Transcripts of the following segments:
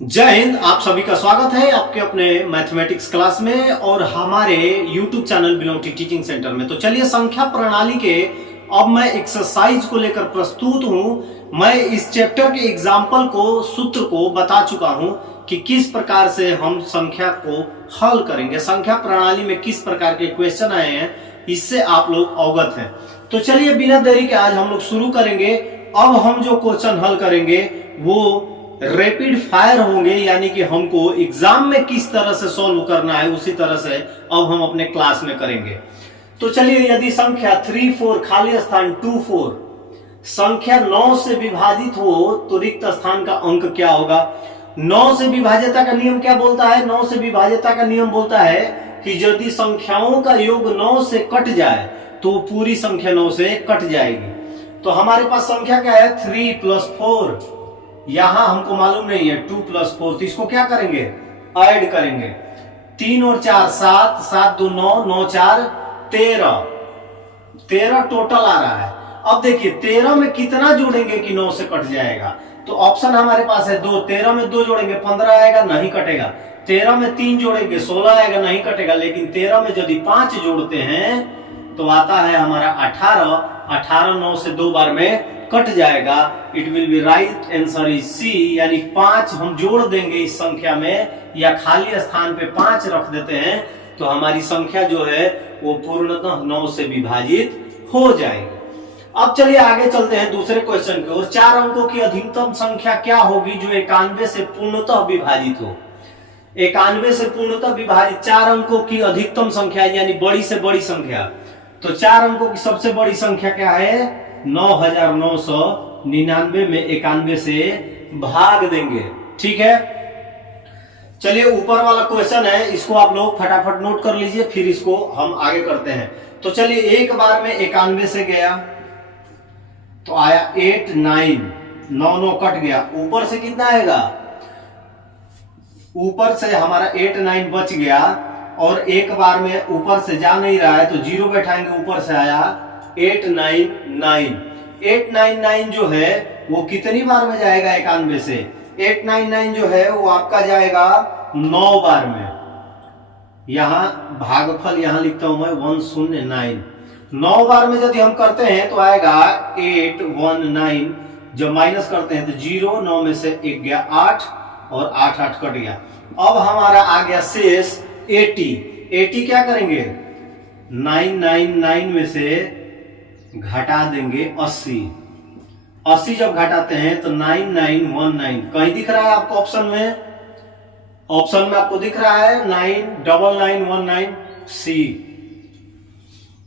जय हिंद। आप सभी का स्वागत है आपके अपने मैथमेटिक्स क्लास में और हमारे YouTube चैनल बिनौटी टीचिंग सेंटर में। तो चलिए संख्या प्रणाली के अब मैं एक्सरसाइज को लेकर प्रस्तुत हूं। मैं इस चैप्टर के एग्जाम्पल को सूत्र को बता चुका हूं कि किस प्रकार से हम संख्या को हल करेंगे, संख्या प्रणाली में किस प्रकार के क्वेश्चन आए हैं, इससे आप लोग अवगत हैं। तो चलिए बिना देरी के आज हम लोग शुरू करेंगे। अब हम जो क्वेश्चन हल करेंगे वो रैपिड फायर होंगे, यानी कि हमको एग्जाम में किस तरह से सॉल्व करना है उसी तरह से अब हम अपने क्लास में करेंगे। तो चलिए, यदि संख्या 3 4 खाली स्थान 2 4 संख्या 9 से विभाजित हो तो रिक्त स्थान का अंक क्या होगा। 9 से विभाज्यता का नियम क्या बोलता है? 9 से विभाज्यता का नियम बोलता है कि यदि संख्याओं का योग 9 से कट जाए तो पूरी संख्या 9 से कट जाएगी। तो हमारे पास संख्या क्या है? 3 + 4। यहां हमको मालूम नहीं है 2 + 4, तो इसको क्या करेंगे? ऐड करेंगे। 3 और 4 7, 7 2 9, 9 4 13, 13 टोटल आ रहा है। अब देखिए 13 में कितना जोड़ेंगे कि 9 से कट जाएगा? तो ऑप्शन हमारे पास है 2। 13 में 2 जोड़ेंगे 15 आएगा, नहीं कटेगा। 13 में 3 जोड़ेंगे 16 आएगा, नहीं कटेगा। लेकिन 13 में यदि 5 जोड़ते हैं तो आता है हमारा 18। 18 9 से 2 बार में कट जाएगा। It will be right answer is C, यानी 5 हम जोड़ देंगे इस संख्या में या खाली स्थान पे 5 रख देते हैं तो हमारी संख्या जो है वो पूर्णतः 9 से विभाजित हो जाएगी। अब चलिए आगे चलते हैं दूसरे क्वेश्चन की ओर। 4 अंकों की अधिकतम संख्या क्या होगी जो 91 से पूर्णतः विभाजित हो? 91 से पूर्णतः विभाजित 4 अंकों की अधिकतम संख्या यानी बड़ी से बड़ी संख्या। तो 4 अंकों की सबसे बड़ी संख्या क्या है? 9999 में 91 से भाग देंगे। ठीक है, चलिए ऊपर वाला क्वेश्चन है, इसको आप लोग फटाफट नोट कर लीजिए, फिर इसको हम आगे करते हैं। तो चलिए एक बार में 91 से गया तो आया 8 9, 9 9 कट गया। ऊपर से कितना आएगा? ऊपर से हमारा 8 9 बच गया और एक बार में ऊपर से जा नहीं रहा है तो 0 बैठाएंगे, ऊपर से आया 899। 899 जो है वो कितनी बार में जाएगा 91 से? 899 जो है वो आपका जाएगा 9 बार में। यहां भागफल यहां लिखता हूं मैं 109। 9 बार में यदि हम करते हैं तो आएगा 819। जब माइनस करते हैं तो 0, 9 में से 1 गया 8 और 8 8 कट गया। अब हमारा आ गया शेष 80। 80 क्या करेंगे? 999 में से घटा देंगे 80। 80 जब घटाते हैं तो 9919 कहीं दिख रहा है आपको ऑप्शन में? ऑप्शन में आपको दिख रहा है 99919 सी।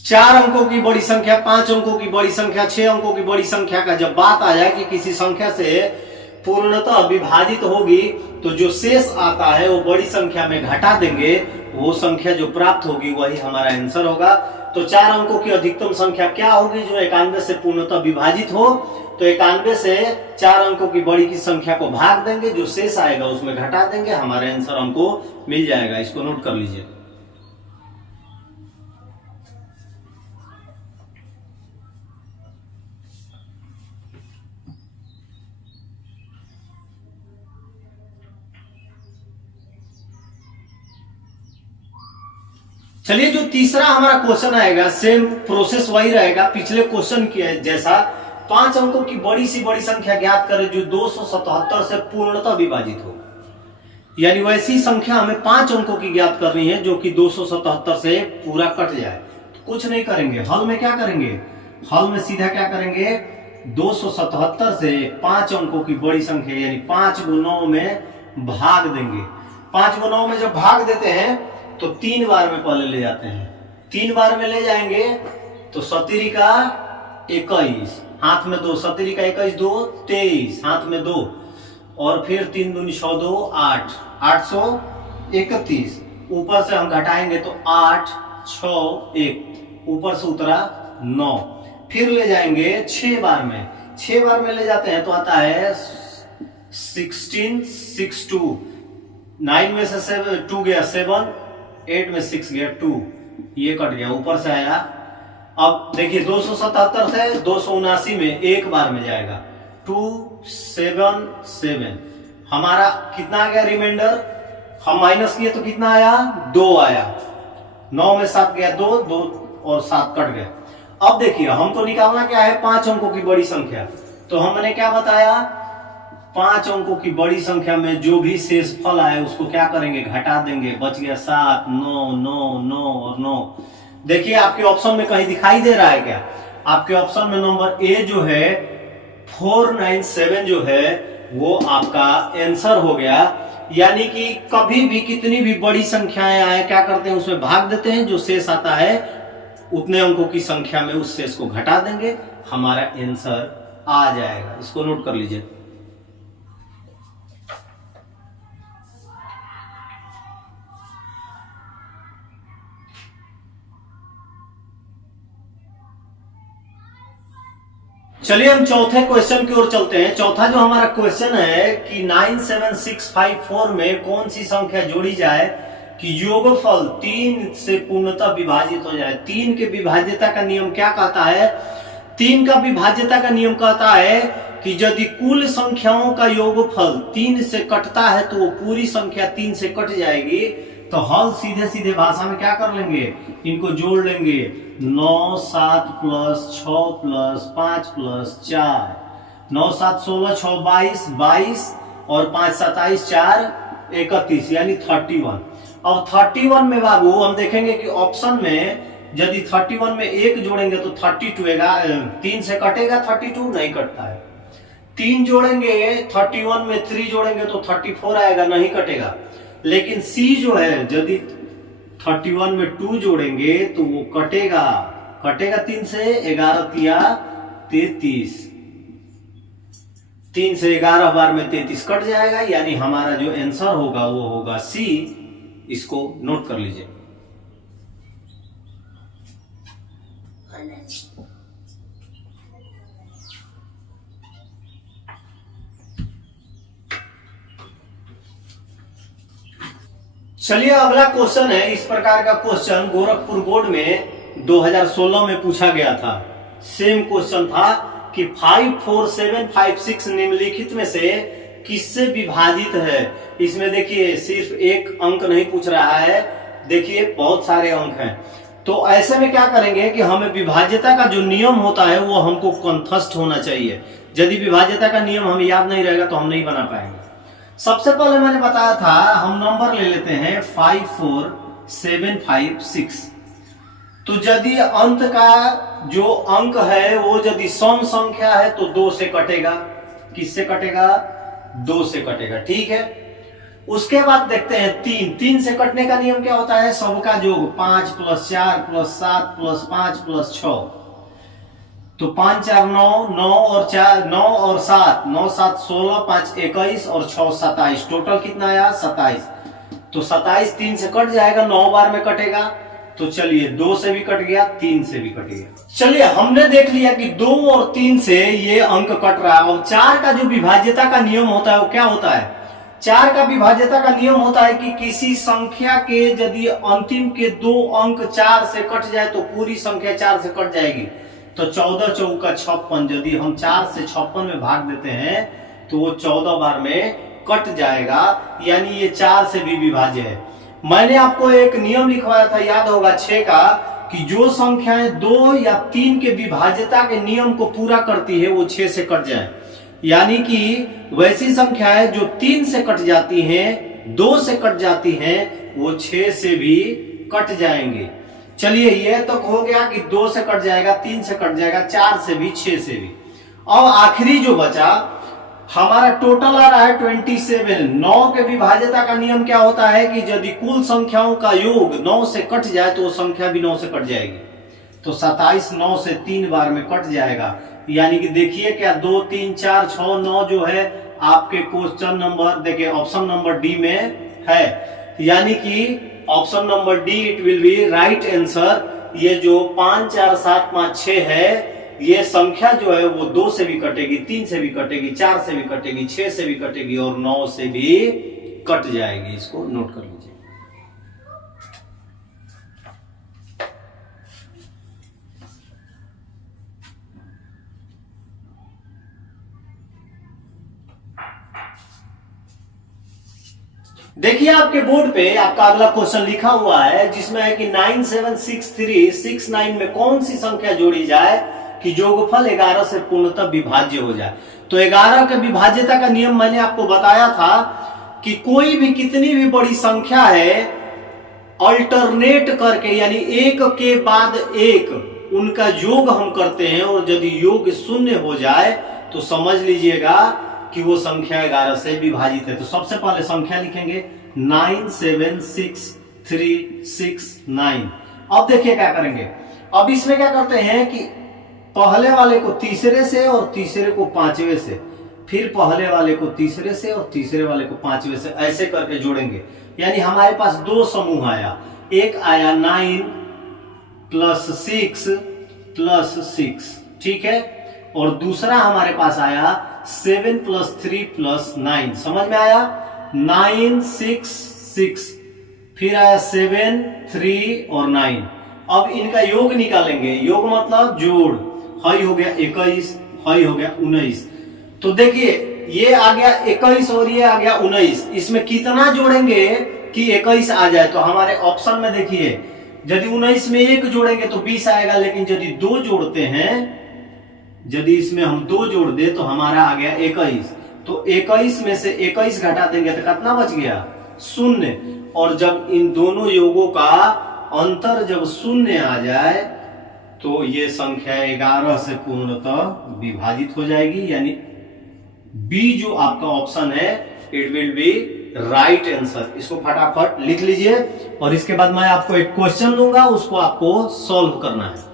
4 अंकों की बड़ी संख्या, 5 अंकों की बड़ी संख्या, 6 अंकों की बड़ी संख्या का जब बात आ जाए कि किसी संख्या से पूर्णतः विभाजित होगी तो जो शेष आता है वो बड़ी संख्या में घटा देंगे, वो संख्या जो प्राप्त होगी वही हमारा आंसर होगा। तो 4 अंकों की अधिकतम संख्या क्या होगी जो 91 से पूर्णतः विभाजित हो? तो 91 से 4 अंकों की बड़ी की संख्या को भाग देंगे, जो शेष आएगा उसमें घटा देंगे, हमारा आंसर हमको मिल जाएगा। इसको नोट कर लीजिए। चलिए जो तीसरा हमारा क्वेश्चन आएगा सेम प्रोसेस वही रहेगा पिछले क्वेश्चन की जैसा। 5 अंकों की बड़ी सी बड़ी संख्या ज्ञात करें जो 277 से पूर्णतः विभाजित हो। यानी वैसी संख्या हमें 5 अंकों की ज्ञात करनी है जो कि 277 से पूरा कट जाए। तो कुछ नहीं करेंगे, हल में क्या करेंगे? हल में सीधा क्या करेंगे? 277 से 5 अंकों की बड़ी संख्या यानी 5 × 9 में भाग देंगे। 5 × 9 में जब भाग देते हैं तो 3 बार में पहले ले जाते हैं। 3 बार में ले जाएंगे तो 17 का 21 हाथ में 2, 17 का 21 2 23 हाथ में 2 और फिर 3 दूनी 6 2 8, 831। ऊपर से हम घटाएंगे तो 8 6 1, ऊपर से उतरा 9। फिर ले जाएंगे 6 बार में। 6 बार में ले जाते हैं तो आता है 16 6 2। 9 में से 2 गया 7, 8 में 6 गया 2, ये कट गया, ऊपर से आया। अब देखिए 277 से 279 में एक बार में जाएगा 2 7 7। हमारा कितना आ गया रिमाइंडर, हम माइनस किए तो कितना आया, 2 आया। 9 में 7 गया 2, 2 और 7 कट गए। अब देखिए हमको निकालना क्या है, 5 अंकों की बड़ी संख्या। तो हमने क्या बताया, 5 अंकों की बड़ी संख्या में जो भी शेष फल आए उसको क्या करेंगे, घटा देंगे। बच गया 7, 9, 9, 9 और 9। देखिए आपके ऑप्शन में कहीं दिखाई दे रहा है क्या, आपके ऑप्शन में नंबर ए जो है 497 जो है वो आपका आंसर हो गया। यानी कि कभी भी कितनी भी बड़ी संख्याएं आए क्या करते हैं, उसमें भाग देते हैं, जो शेष आता है उतने अंकों की संख्या में उस शेष को घटा देंगे, हमारा आंसर आ जाएगा। इसको नोट कर लीजिए। चलिए हम चौथे क्वेश्चन की ओर चलते हैं। चौथा जो हमारा क्वेश्चन है कि 97654 में कौन सी संख्या जोड़ी जाए कि योगफल 3 से पूर्णतः विभाजित हो जाए। 3 के विभाज्यता का नियम क्या कहता है, 3 का विभाज्यता का नियम कहता है कि यदि कुल संख्याओं का योगफल 3 से कटता है तो वो पूरी संख्या 3 से कट जाएगी। तो हल सीधे सीधे भाषा में क्या कर लेंगे, इनको जोड़ लेंगे। 9 7 प्लस 6 प्लस 5 प्लस 4, 9 7 16 6 22, 22 और 5 27 4 31 यानी 31। अब 31 में बाबू हम देखेंगे कि ऑप्शन में यदि 31 में 1 जोड़ेंगे तो 32 3 से कटेगा, 32 नहीं कटता है। 3 जोड़ेंगे 31 में 3 जोड़ेंगे तो 34 आएगा, नहीं कटेगा। लेकिन सी जो है यदि 31 में 2 जोड़ेंगे तो वो कटेगा, कटेगा 3 से, 11 तिया 33, 3 से 11 बार में 33 कट जाएगा। यानी हमारा जो आंसर होगा वो होगा सी। इसको नोट कर लीजिए। चलिए अगला क्वेश्चन है, इस प्रकार का क्वेश्चन गोरखपुर बोर्ड में 2016 में पूछा गया था। सेम क्वेश्चन था कि 5 4 7 5 6 निम्नलिखित में से किससे विभाजित है। इसमें देखिए सिर्फ एक अंक नहीं पूछ रहा है, देखिए बहुत सारे अंक हैं। तो ऐसे में क्या करेंगे कि हमें विभाज्यता का जो नियम होता है वो हमको कंठस्थ होना चाहिए। यदि विभाज्यता का नियम हमें याद नहीं रहेगा तो हम नहीं बना पाएंगे। सबसे पहले मैंने बताया था, हम नंबर ले लेते हैं 5 4 7 5 6। तो यदि अंत का जो अंक है वो यदि सम संख्या है तो 2 से कटेगा। किससे कटेगा, 2 से कटेगा, ठीक है। उसके बाद देखते हैं 3 से कटने का नियम क्या होता है, सबका योग 5 प्लस 4 प्लस 7 प्लस 5 प्लस 6। तो 5 4 9, 9 और 4 9 और 7, 9 7 16, 5 21 और 6 27, टोटल कितना आया 27। तो 27 3 से कट जाएगा, 9 बार में कटेगा। तो चलिए 2 से भी कट गया, 3 से भी कट गया। चलिए हमने देख लिया कि 2 और 3 से ये अंक कट रहा है। और 4 का जो विभाज्यता का नियम होता है वो क्या होता है, 4 का विभाज्यता का नियम होता है कि किसी संख्या के यदि अंतिम के 2 अंक 4 से कट जाए तो पूरी संख्या 4 से कट जाएगी। तो 14 चौका 56, यदि हम 4 से 56 में भाग देते हैं तो वो 14 बार में कट जाएगा। यानी ये 4 से भी विभाज्य है। मैंने आपको एक नियम लिखवाया था, याद होगा 6 का, कि जो संख्याएं 2 या 3 के विभाज्यता के नियम को पूरा करती है वो 6 से कट जाए। यानी कि वैसी संख्याएं जो 3 से कट जाती हैं, 2 से कट जाती हैं, वो 6 से भी कट जाएंगे। चलिए ये तो हो गया कि 2 से कट जाएगा, 3 से कट जाएगा, 4 से भी, 6 से भी। और आखिरी जो बचा हमारा टोटल आ रहा है 27। 9 के विभाज्यता का नियम क्या होता है कि यदि कुल संख्याओं का योग 9 से कट जाए तो वो संख्या भी 9 से कट जाएगी। तो 27 9 से 3 बार में कट जाएगा। यानी कि देखिए क्या 2 3 4 6 9 जो है आपके क्वेश्चन नंबर देखिए ऑप्शन नंबर डी में है। यानी कि option number D it will be right answer. ये जो 5 4 7 5 6 है, ये संख्या जो है वो 2 से भी कटेगी, 3 से भी कटेगी, 4 से भी कटेगी, 6 से भी कटेगी और 9 से भी कट जाएगी। इसको नोट कर लीजिए। देखिए आपके बोर्ड पे आपका अगला क्वेश्चन लिखा हुआ है जिसमें है कि 976369 में कौन सी संख्या जोड़ी जाए कि योगफल 11 से पूर्णतः विभाज्य हो जाए। तो 11 के विभाज्यता का नियम मैंने आपको बताया था कि कोई भी कितनी भी बड़ी संख्या है अल्टरनेट करके यानी एक के बाद एक उनका योग हम करते हैं और यदि योग शून्य हो जाए तो समझ लीजिएगा कि वो संख्या 11 से विभाजित है। तो सबसे पहले संख्या लिखेंगे 97639। अब देखिए क्या करेंगे, अब इसमें क्या करते हैं कि पहले वाले को तीसरे से और तीसरे को पांचवे से, फिर पहले वाले को तीसरे से और तीसरे वाले को पांचवे से, ऐसे करके जोड़ेंगे। यानी हमारे पास दो समूह आया, एक आया 9 + 6 + 6, ठीक है, और दूसरा हमारे पास आया 7 + 3 + 9। समझ में आया? 9 6 6, फिर आया 7 3 और 9। अब इनका योग निकालेंगे, योग मतलब जोड़, हई हो गया 21, हई हो गया 19। तो देखिए ये आ गया 21 और ये आ गया 19, इसमें कितना जोड़ेंगे कि 21 आ जाए। तो हमारे ऑप्शन में देखिए यदि 19 में 1 जोड़ेंगे तो 20 आएगा, लेकिन यदि 2 जोड़ते हैं, यदि इसमें हम 2 जोड़ दे तो हमारा आ गया 21। तो 21 में से 21 घटा देंगे तो कितना बच गया? 0। और जब इन दोनों योगों का अंतर जब 0 आ जाए तो ये संख्या 11 से पूर्णतः विभाजित हो जाएगी। यानी बी जो आपका ऑप्शन है it will be right answer. इसको फटाफट लिख लीजिए और इसके बाद मैं आपको एक क्वेश्चन दूंगा, उसको आपको सॉल्व करना है।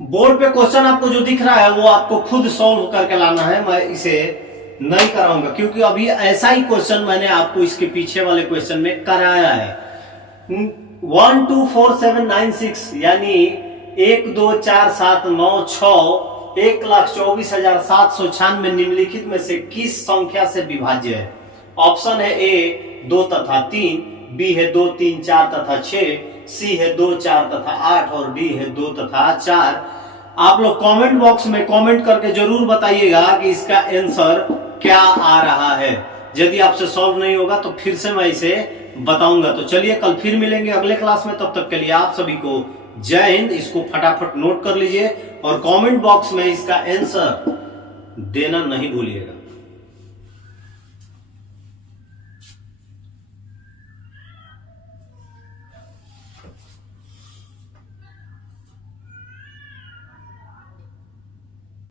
बोर्ड पे क्वेश्चन आपको जो दिख रहा है वो आपको खुद सॉल्व करके लाना है, मैं इसे नहीं कराऊंगा क्योंकि अभी ऐसा ही क्वेश्चन मैंने आपको इसके पीछे वाले क्वेश्चन में कराया है। 1 2 4 7 9 6 यानी 1 2 4 7 9 6 1,24,796 निम्नलिखित में से किस संख्या से विभाज्य है? ऑप्शन है ए 2 तथा 3, बी है 2 3 4 तथा 6, सी है 2 4 तथा 8 और डी है 2 तथा 4। आप लोग कमेंट बॉक्स में कमेंट करके जरूर बताइएगा कि इसका आंसर क्या आ रहा है। यदि आपसे सॉल्व नहीं होगा तो फिर से मैं इसे बताऊंगा। तो चलिए कल फिर मिलेंगे अगले क्लास में, तब तक के लिए आप सभी को जय हिंद। इसको फटाफट नोट कर लीजिए और कमेंट बॉक्स में इसका आंसर देना नहीं भूलिएगा।